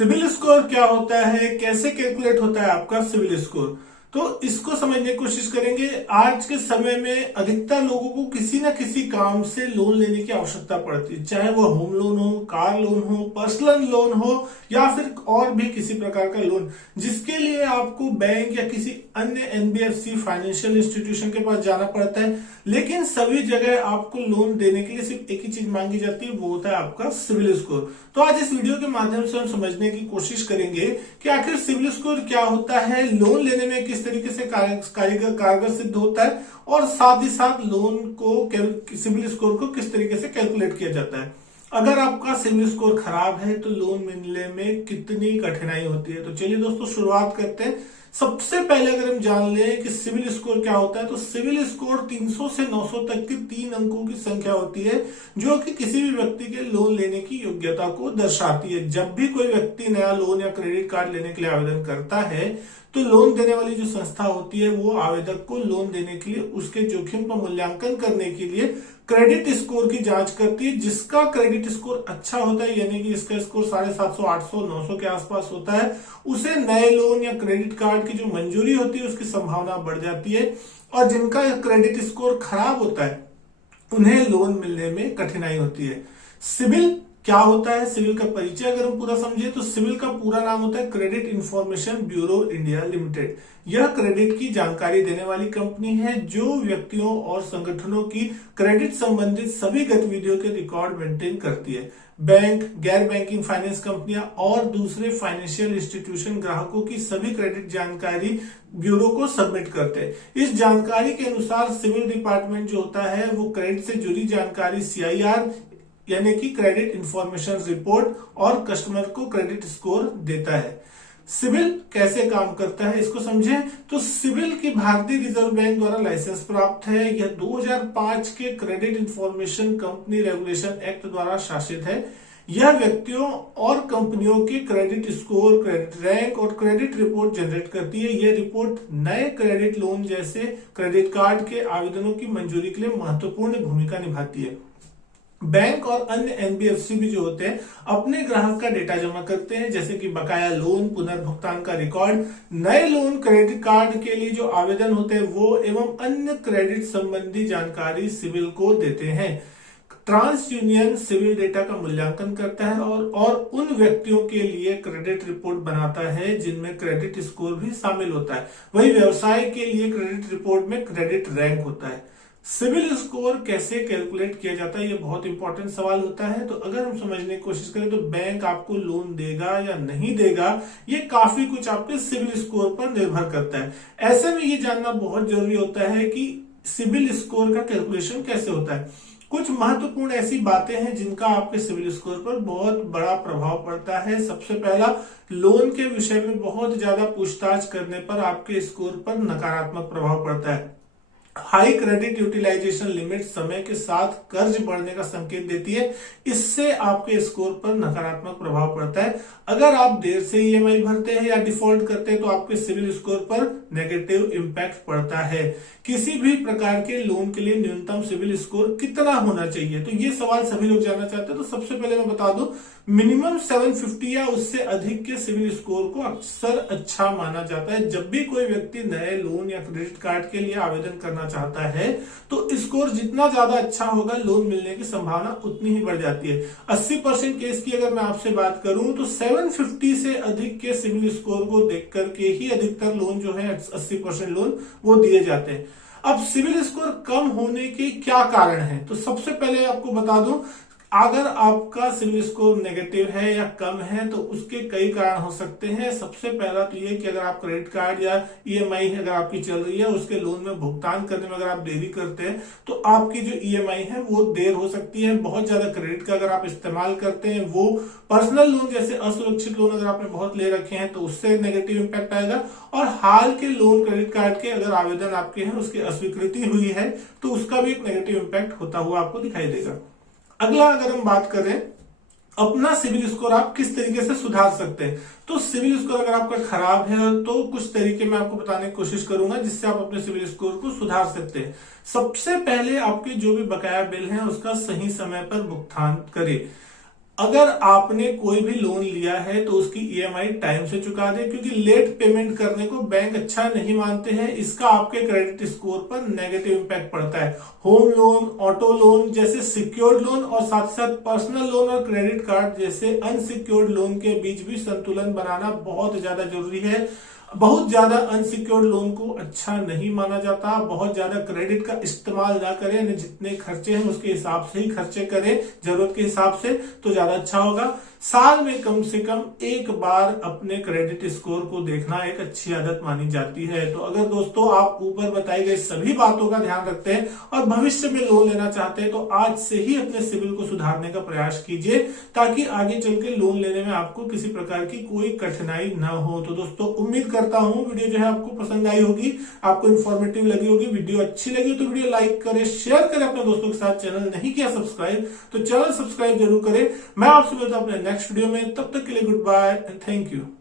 Civil score क्या होता है, कैसे कैलकुलेट होता है आपका सिविल स्कोर, तो इसको समझने की कोशिश करेंगे। आज के समय में अधिकतर लोगों को किसी न किसी काम से लोन लेने की आवश्यकता पड़ती है, चाहे वो होम लोन हो, कार लोन हो, पर्सनल लोन हो या फिर और भी किसी प्रकार का लोन, जिसके लिए आपको बैंक या किसी अन्य एनबीएफसी फाइनेंशियल इंस्टीट्यूशन के पास जाना पड़ता है। लेकिन सभी जगह आपको लोन देने के लिए सिर्फ एक ही चीज मांगी जाती है, वो होता है आपका सिविल स्कोर। तो आज इस वीडियो के माध्यम से हम समझने की कोशिश करेंगे कि आखिर सिविल स्कोर क्या होता है, लोन लेने में किस तरीके से कारगर सिद्ध होता है और साथ ही साथ लोन को सिविल स्कोर को किस तरीके से कैलकुलेट किया जाता है। अगर आपका सिविल स्कोर खराब है तो लोन मिलने में कितनी कठिनाई होती है। तो चलिए दोस्तों शुरुआत करते हैं। सबसे पहले अगर हम जान लें कि सिविल स्कोर क्या होता है, तो सिविल स्कोर 300 से 900 तक की 3 अंकों की संख्या होती है, जो कि किसी भी व्यक्ति के लोन लेने की योग्यता को दर्शाती है। जब भी कोई व्यक्ति नया लोन या क्रेडिट कार्ड लेने के लिए आवेदन करता है, तो लोन देने वाली जो संस्था होती है वो आवेदक को लोन देने के लिए उसके जोखिम का मूल्यांकन करने के लिए क्रेडिट स्कोर की जांच करती है। जिसका क्रेडिट स्कोर अच्छा होता है, यानी कि इसका स्कोर 750, 800, 900 के आसपास होता है, उसे नए लोन या क्रेडिट कार्ड की जो मंजूरी होती है उसकी संभावना बढ़ जाती है। और जिनका क्रेडिट स्कोर खराब होता है उन्हें लोन मिलने में कठिनाई होती है। सिविल क्या होता है, सिविल का परिचय अगर हम पूरा समझे तो सिविल का पूरा नाम होता है credit information bureau India limited. यह क्रेडिट की जानकारी देने वाली कंपनी है जो व्यक्तियों और संगठनों की क्रेडिट संबंधित सभी गतिविधियों के रिकॉर्ड मेंटेन करती है। बैंक, गैर बैंकिंग फाइनेंस कंपनियां और दूसरे फाइनेंशियल इंस्टीट्यूशन ग्राहकों की सभी क्रेडिट जानकारी ब्यूरो को सबमिट करते हैं। इस जानकारी के अनुसार सिविल डिपार्टमेंट जो होता है वो क्रेडिट से जुड़ी जानकारी सीआईआर यानी कि क्रेडिट इंफॉर्मेशन रिपोर्ट और कस्टमर को क्रेडिट स्कोर देता है। सिविल कैसे काम करता है इसको समझें। तो सिविल की भारतीय रिजर्व बैंक द्वारा लाइसेंस प्राप्त है। यह 2005 के credit information company regulation act द्वारा शासित है। यह व्यक्तियों और कंपनियों के क्रेडिट स्कोर, क्रेडिट रैंक और क्रेडिट रिपोर्ट जनरेट करती है। यह रिपोर्ट नए क्रेडिट लोन जैसे क्रेडिट कार्ड के आवेदनों की मंजूरी के लिए महत्वपूर्ण भूमिका निभाती है। बैंक और अन्य एनबीएफसी भी जो होते हैं अपने ग्राहक का डेटा जमा करते हैं, जैसे कि बकाया लोन, पुनर्भुगतान का रिकॉर्ड, नए लोन, क्रेडिट कार्ड के लिए जो आवेदन होते हैं वो एवं अन्य क्रेडिट संबंधी जानकारी सिविल को देते हैं। ट्रांस यूनियन सिविल डेटा का मूल्यांकन करता है और उन व्यक्तियों के लिए क्रेडिट रिपोर्ट बनाता है जिनमें क्रेडिट स्कोर भी शामिल होता है। वही व्यवसाय के लिए क्रेडिट रिपोर्ट में क्रेडिट रैंक होता है। सिविल स्कोर कैसे कैलकुलेट किया जाता है, ये बहुत इंपॉर्टेंट सवाल होता है। तो अगर हम समझने की कोशिश करें तो बैंक आपको लोन देगा या नहीं देगा, ये काफी कुछ आपके सिविल स्कोर पर निर्भर करता है। ऐसे में ये जानना बहुत जरूरी होता है कि सिविल स्कोर का कैलकुलेशन कैसे होता है। कुछ महत्वपूर्ण ऐसी बातें हैं जिनका आपके सिविल स्कोर पर बहुत बड़ा प्रभाव पड़ता है। सबसे पहला, लोन के विषय में बहुत ज्यादा पूछताछ करने पर आपके स्कोर पर नकारात्मक प्रभाव पड़ता है। हाई क्रेडिट यूटिलाइजेशन लिमिट समय के साथ कर्ज बढ़ने का संकेत देती है, इससे आपके स्कोर पर नकारात्मक प्रभाव पड़ता है। अगर आप देर से ईएमआई भरते हैं या डिफॉल्ट करते हैं तो आपके सिविल स्कोर पर नेगेटिव इंपैक्ट पड़ता है। किसी भी प्रकार के लोन के लिए न्यूनतम सिविल स्कोर कितना होना चाहिए, तो ये सवाल सभी लोग जानना चाहते हैं। तो सबसे पहले मैं बता दूं, मिनिमम 750 या उससे अधिक के सिविल स्कोर को अक्सर अच्छा माना जाता है। जब भी कोई व्यक्ति नए लोन या क्रेडिट कार्ड के लिए आवेदन करना चाहता है तो स्कोर जितना ज्यादा अच्छा होगा, लोन मिलने की संभावना उतनी ही बढ़ जाती है। 80% केस की अगर मैं आपसे बात करूं तो 750 से अधिक के सिविल स्कोर को देख करके ही अधिकतर लोन जो है 80% लोन वो दिए जाते हैं। अब सिविल स्कोर कम होने के क्या कारण है, तो सबसे पहले आपको बता दूं, अगर आपका सिविल स्कोर नेगेटिव है या कम है तो उसके कई कारण हो सकते हैं। सबसे पहला तो ये कि अगर आप क्रेडिट कार्ड या ईएमआई अगर आपकी चल रही है, उसके लोन में भुगतान करने में अगर आप देरी करते हैं तो आपकी जो ईएमआई है वो देर हो सकती है। बहुत ज्यादा क्रेडिट का अगर आप इस्तेमाल करते हैं, वो पर्सनल लोन जैसे असुरक्षित लोन अगर आपने बहुत ले रखे हैं तो उससे नेगेटिव इंपैक्ट आएगा। और हाल के लोन, क्रेडिट कार्ड के अगर आवेदन आपके हैं, उसकी अस्वीकृति हुई है तो उसका भी एक नेगेटिव इंपैक्ट होता हुआ आपको दिखाई देगा। अगला अगर हम बात करें अपना सिविल स्कोर आप किस तरीके से सुधार सकते हैं, तो सिविल स्कोर अगर आपका खराब है तो कुछ तरीके मैं आपको बताने की कोशिश करूंगा जिससे आप अपने सिविल स्कोर को सुधार सकते हैं। सबसे पहले आपके जो भी बकाया बिल हैं उसका सही समय पर भुगतान करें। अगर आपने कोई भी लोन लिया है तो उसकी ईएमआई टाइम से चुका दे, क्योंकि लेट पेमेंट करने को बैंक अच्छा नहीं मानते हैं। इसका आपके क्रेडिट स्कोर पर नेगेटिव इंपैक्ट पड़ता है। होम लोन, ऑटो लोन जैसे सिक्योर्ड लोन और साथ साथ पर्सनल लोन और क्रेडिट कार्ड जैसे अनसिक्योर्ड लोन के बीच भी संतुलन बनाना बहुत ज्यादा जरूरी है। बहुत ज्यादा अनसिक्योर्ड लोन को अच्छा नहीं माना जाता। बहुत ज्यादा क्रेडिट का इस्तेमाल ना करें, यानी जितने खर्चे हैं उसके हिसाब से ही खर्चे करें, जरूरत के हिसाब से, तो ज्यादा अच्छा होगा। साल में कम से कम एक बार अपने क्रेडिट स्कोर को देखना एक अच्छी आदत मानी जाती है। तो अगर दोस्तों आप ऊपर बताई गई सभी बातों का ध्यान रखते हैं और भविष्य में लोन लेना चाहते हैं तो आज से ही अपने सिविल को सुधारने का प्रयास कीजिए, ताकि आगे चल के लोन लेने में आपको किसी प्रकार की कोई कठिनाई ना हो। तो दोस्तों उम्मीद करता हूं वीडियो जो है आपको पसंद आई होगी, आपको इन्फॉर्मेटिव लगी होगी। वीडियो अच्छी लगी तो वीडियो लाइक करें, शेयर करें अपने दोस्तों के साथ। चैनल नहीं किया सब्सक्राइब तो चैनल सब्सक्राइब जरूर करें। मैं आपसे मिलता हूं अपने नेक्स्ट वीडियो में, तब तक के लिए good bye and thank you.